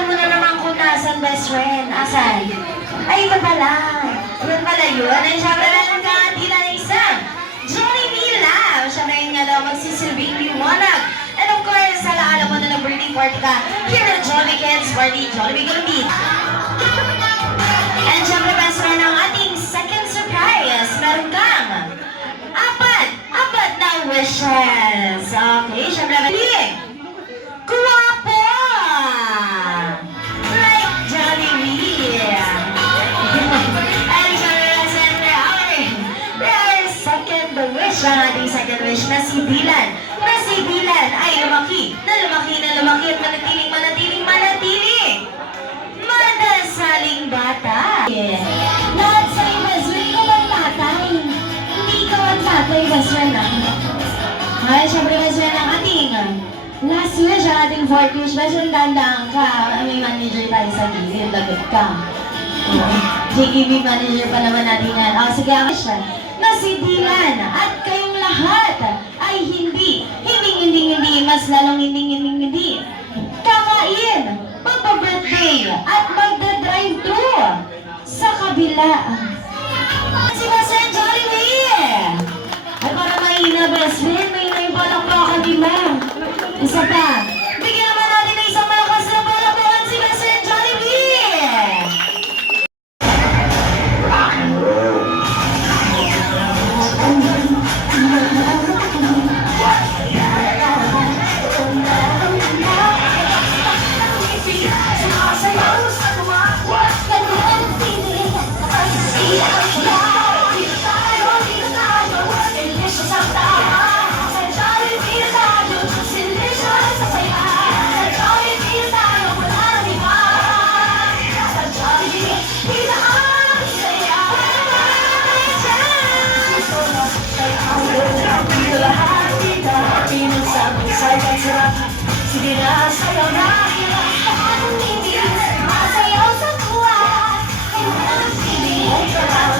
alam mo na naman kung nasan, best friend. Asan? Ay, iba pala. Iba pala yun. Ay, syempre meron ka tila na isang Jollibee Love. Syempre yun nga daw magsisilbing liwanag. And of course, alam mo na ng birthday party ka here at Jollibee Kids Party, Jollibee Gulambit. And syempre, best friend, ang ating second surprise. Meron kang apat na wishes. Okay, syempre, guwapo! Like Jollibee. And syempre, our second wish, ang ating second wish na si Dylan. Na si Dylan ay lumaki at manatiling madasaling bata. Lahat sa iyo, best friend, ikaw ang tatay. Hindi ikaw ang tatay, best friend, Ay, syempre, best friend, ang ating last wish, ang ating fourth wish, best friend, dandaan ka. May manager tayo sa gilid, lagot ka. JKB manager pa naman natin yan. Sige, ang wish na si Dylan at kayong lahat ay hindi, mas lalong hindi, kakain, magpa-birthday at magda-drive-thru sa kabila. Si Masen Jollibee! Ay, para mahina, best friend. Mahina yung palakpakan nila. Isa pa. Bigyan naman natin ng isang malakas na palakpakan si Masen Jollibee! Rock and roll. Sige na, sayo na, paano hindi masayaw sa tuwa? Hindi mo ka lang.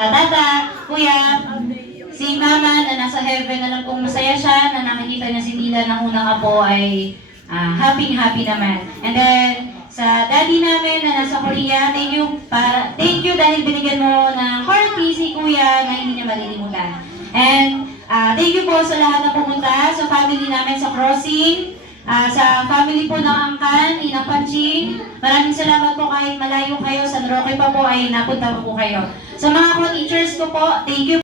Tata, kuya, si mama na nasa heaven na lang kung masaya siya, na nakikita niya si Dylan ng unang apo ay happy naman. And then, sa daddy namin na nasa Korea, thank you dahil binigyan mo ng party si kuya na hindi niya malilimutan. And thank you po sa lahat na pumunta, sa family namin sa crossing, sa family po ng Angkan, Inang Panching. Maraming salamat po kahit malayo kayo, San Roque pa po ay napunta po kayo. Sa mga co-teachers ko po, thank you.